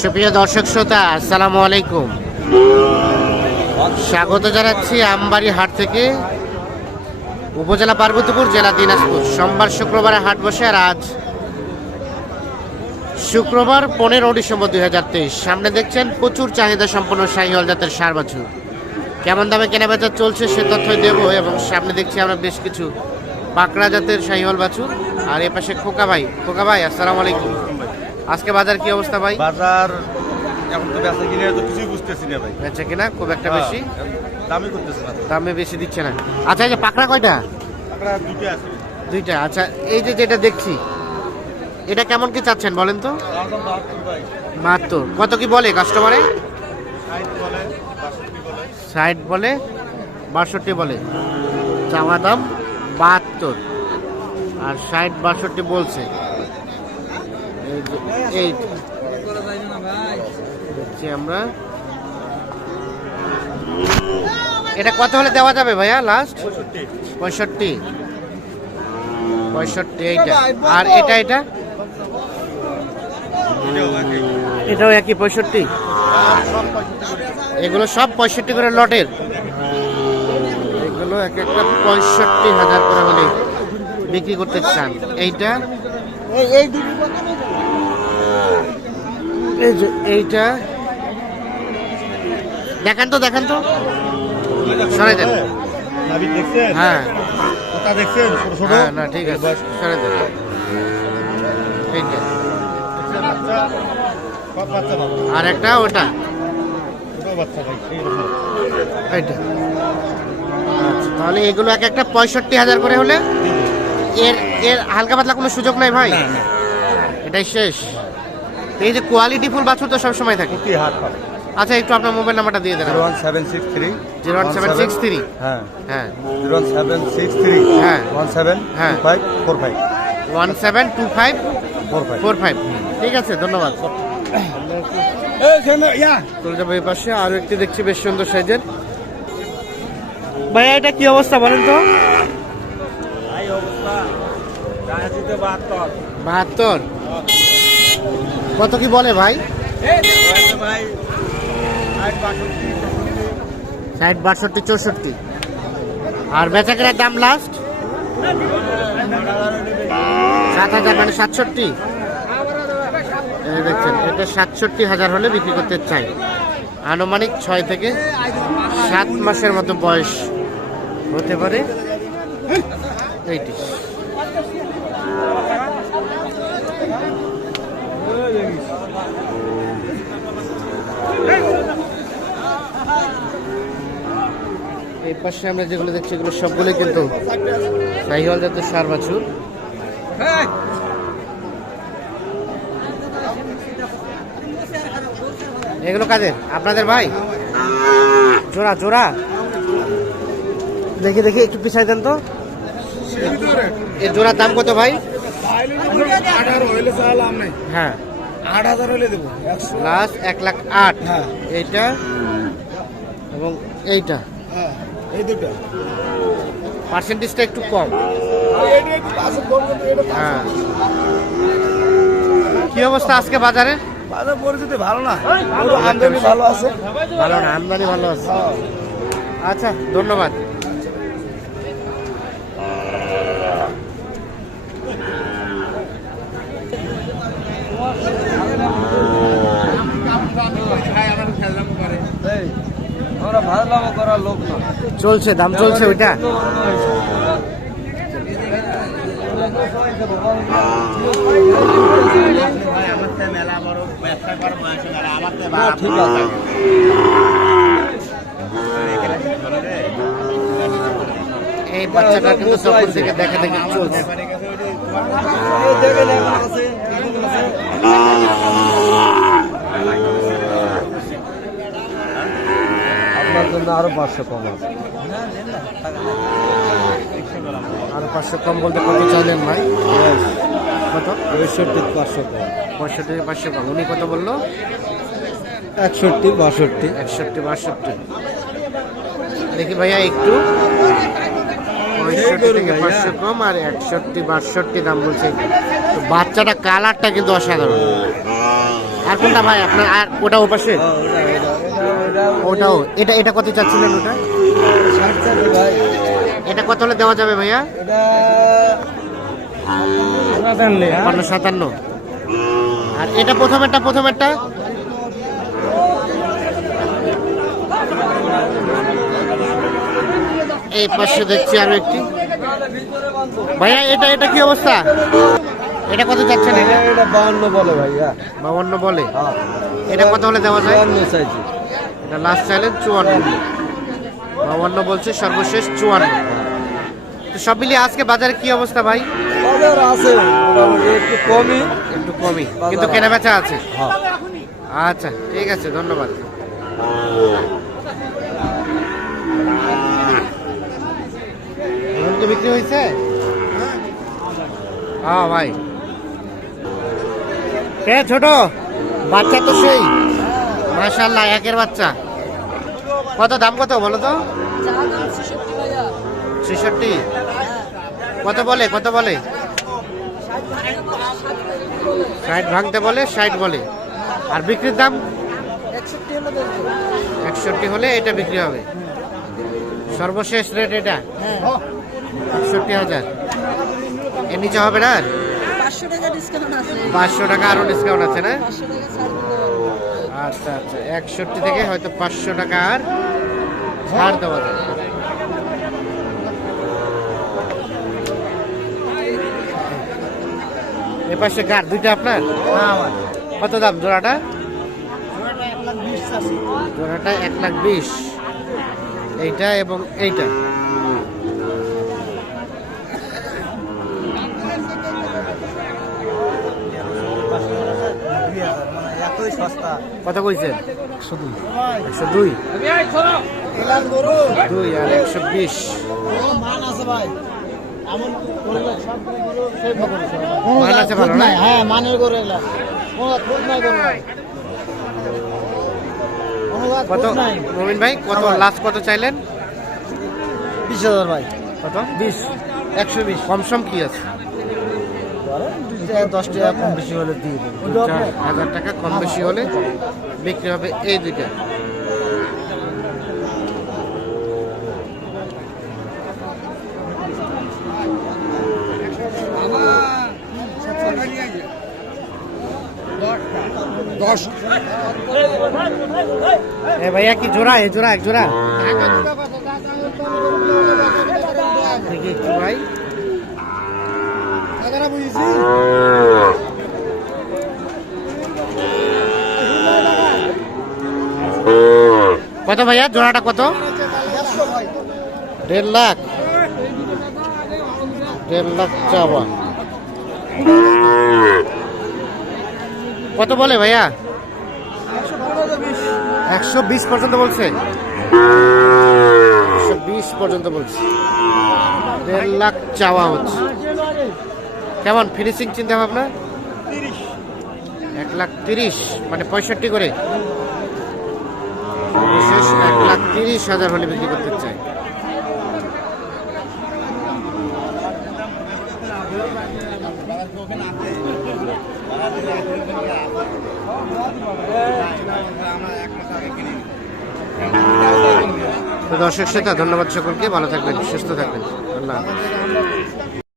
সুপ্রিয় দর্শক শ্রোতা, আসসালামু আলাইকুম। স্বাগত জানাচ্ছি আমবাড়ি হাট থেকে উপজেলা পার্বতীপুর, জেলা দিনাজপুর। সোমবার শুক্রবারে হাট বসে আর আজ শুক্রবার পনেরো ডিসেম্বর দুই হাজার তেইশ। সামনে দেখছেন প্রচুর চাহিদা সম্পন্ন শাহিওয়াল জাতের সার বাছুর। কেমন দামে কেনাবেচা চলছে সে তথ্যই দেব এবং সামনে দেখছি আমরা বেশ কিছু পাকড়া জাতের শাহিওয়াল বাছুর। আর এ পাশে খোকা ভাই। খোকা ভাই, আসসালামু আলাইকুম। আজকে বাজার কি অবস্থা ভাই? বাজার এখন তো বেচা কিনে তো কিছুই বুঝতেছি না ভাই। বেচা কিনা খুব একটা বেশি? হ্যাঁ, দামই করতেছে না। দামে বেশি দিচ্ছে না। আচ্ছা এই যে পাকড়া কয়টা? আপনারা দুটো আছে। দুইটা। আচ্ছা এই যে যেটা দেখছি এটা কেমন কি চাচ্ছেন বলেন তো? বাহাত্তর। কত কি বলে কাস্টমারে? ষাট বলে বাষট্টি বলে। ষাট বলে বাষট্টি বলে। চাওয়া দাম বাহাত্তর। আর ষাট বাষট্টি বলছে। দেখছি আমরা। এটা কত হলে দেওয়া যাবে ভাইয়া লাস্ট পঁয়ষট্টি। পঁয়ষট্টি এইটা। আর এটা এটা? এটাও একই। পঁয়ষট্টি। এগুলো সব পঁয়ষট্টি করে লটের। এগুলো এক একটা পঁয়ষট্টি হাজার করে হলে বিক্রি করতে চান। এইটা? এই যে এইটা। দেখান তো দেখান তো। সরাই দেন। হ্যাঁ। ওটা দেখছেন? ছোট ছোট? হ্যাঁ না ঠিক আছে। সরাই দেন। আর একটা ওটা। এইটা আচ্ছা তাহলে এগুলো এক একটা পঁয়ষট্টি হাজার করে হলে এর এর হালকা পাতলা কোনো সুযোগ নাই ভাই। এটাই শেষ। এই যে কোয়ালিটি ফুল বাছুর তো সবসময় থাকে। প্রতি হাট পাবে। আচ্ছা একটু আপনার মোবাইল নাম্বারটা দিয়ে দেন zero one seven six three zero one seven six three হ্যাঁ। হ্যাঁ। Zero one seven six three হ্যাঁ। ওয়ান সেভেন হ্যাঁ। Five four five one seven two five four five four five ঠিক আছে ধন্যবাদ। চলে যাব এই পাশে আরও একটি দেখছি বেশ সুন্দর সাইজের। ভাইয়া এটা কি অবস্থা বলেন তো? বাহাত্তর? কত কি বলে ভাই? ষাট বাষট্টি চৌষট্টি। আর বেচাকেনার দাম লাস্ট সাত হাজার মানে সাতষট্টি। দেখছেন, এটা সাতষট্টি হাজার হলে বিক্রি করতে চাই। আনুমানিক ছয় থেকে সাত মাসের মতো বয়স হতে পারে। এইটি। এই পাশে আমরা যেগুলো দেখছি এগুলো সবগুলোই কিন্তু জাতের সার বাছুর। এগুলো কাদের? আপনাদের ভাই? জোড়া জোড়া। দেখি দেখি একটু পিছাই দেন তো। এর জোড়ার দাম কত ভাই? হ্যাঁ। আট হাজার হইলে দেবো লাস্ট এক লাখ আট। হ্যাঁ। এইটা এবং এইটা। হ্যাঁ। এই দুটো। পার্সেন্টেজটা একটু কম। হ্যাঁ। কি অবস্থা আজকে বাজারে? বাজার পরিস্থিতি ভালো না। আমদানি ভালো আছে। ভালো না আমদানি ভালো আছে। আচ্ছা ধন্যবাদ আমরা ভালো লাভ করার লোক না চলছে, দাম চলছে ওইটা? এই বাচ্চাটা কিন্তু তখন থেকে দেখা দেখে চলছে। আপনার জন্য আরও পাঁচশো কম আছে। আর পাঁচশো কম বলতে কত চাইলেন ভাই? কত? পঁয়ষট্টি পাঁচশো কম। পঁয়ষট্টি পাঁচশো কম। উনি কত বলল? একষট্টি বাষট্টি। একষট্টি বাষট্টি। দেখি ভাইয়া একটু। পঁয়ষট্টি থেকে পাঁচশো কম আর একষট্টি বাষট্টি দাম বলছে। বাচ্চাটা কালারটা কিন্তু অসাধারণ। আর কোনটা ভাই আপনার আর ওটা ওপাশে ওটা, এটা, এটা, এটা, ওটাও এটা এটা কত চাচ্ছিলেন ওটা? এটা কত হলে দেওয়া যাবে ভাইয়া? পনেরো সাতান্ন। আর এটা প্রথমেরটা প্রথমেরটা? এই পাশে দেখছি আরও একটি। ভাইয়া এটা এটা কি অবস্থা? এটা কত যাচ্ছেন এটা? এটা বাউন্ন বলে ভাইয়া। বাউন্ন বলে? হ্যাঁ। এটা কত হলে দেওয়া যায়? বাউন্ন চাইছি। এটা লাস্ট চাইলেন চুয়ান্ন। বাউন্ন বলছে সর্বশেষ চুয়ান্ন। তো সব মিলিয়ে আজকে বাজারে কি অবস্থা ভাই? বাজার আছে একটু কমই। একটু কমই কিন্তু কেনা বেচা আছে? হ্যাঁ। আচ্ছা ঠিক আছে ধন্যবাদ। বিক্রি হয়েছে? হ্যাঁ ভাই। কে ছোট। বাচ্চা তো সেই। মাশাল্লাহ একের বাচ্চা। কত দাম কত বলো তো? ছেষট্টি। কত বলে কত বলে? ষাট ভাঙতে বলে ষাট বলে। আর বিক্রির দাম? একষট্টি হলে এটা বিক্রি হবে। সর্বশেষ রেট এটা? একষট্টি হাজার। এর নিচে হবে না আর? পাঁচশো টাকা পাঁচশো টাকা আরও ডিসকাউন্ট আছে না? আচ্ছা আচ্ছা একষট্টি থেকে হয়তো পাঁচশো টাকা আর ছাড় দেওয়া যাবে। এ পাশে কার? দুইটা আপনার? কত দাম জোড়াটা? জোড়াটা এক লাখ বিশ। এইটা এবং এইটা। সস্তা কত কইছেন একশো দুই। একশো দুই? দুই আর একশো বিশ। মান আছে ভাই মান আছে ভালো না? হ্যাঁ মানের নাই করে কত? রবিন ভাই কত? লাস্ট কত চাইলেন? বিশ হাজার ভাই। কত? বিশ। একশো বিশ। কম সম কি আছে? দশ টাকা কম বেশি হলে দিয়ে দেবো। হাজার টাকা কম বেশি হলে বিক্রি হবে এই দুইটা। দশ। এ ভাইয়া কি জোড়া? এ জোড়া এক জোড়া। দেখি একটু ভাই। কত ভাইয়া? জোড়াটা কত? দেড় লাখ। দেড় লাখ চাওয়া। কত বলে ভাইয়া? একশো বিশ পর্যন্ত বলছে। একশো বিশ পর্যন্ত বলছে। দেড় লাখ চাওয়া হচ্ছে। কেমন ফিনিশিং চিন্তা ভাবনা এক লাখ তিরিশ মানে পঁয়ষট্টি করে। বিশেষ এক লাখ তিরিশ হাজার হলে বিক্রি করতে চাই। দর্শক শ্রোতা ধন্যবাদ সকলকে। ভালো থাকবেন সুস্থ থাকবেন। আল্লাহ।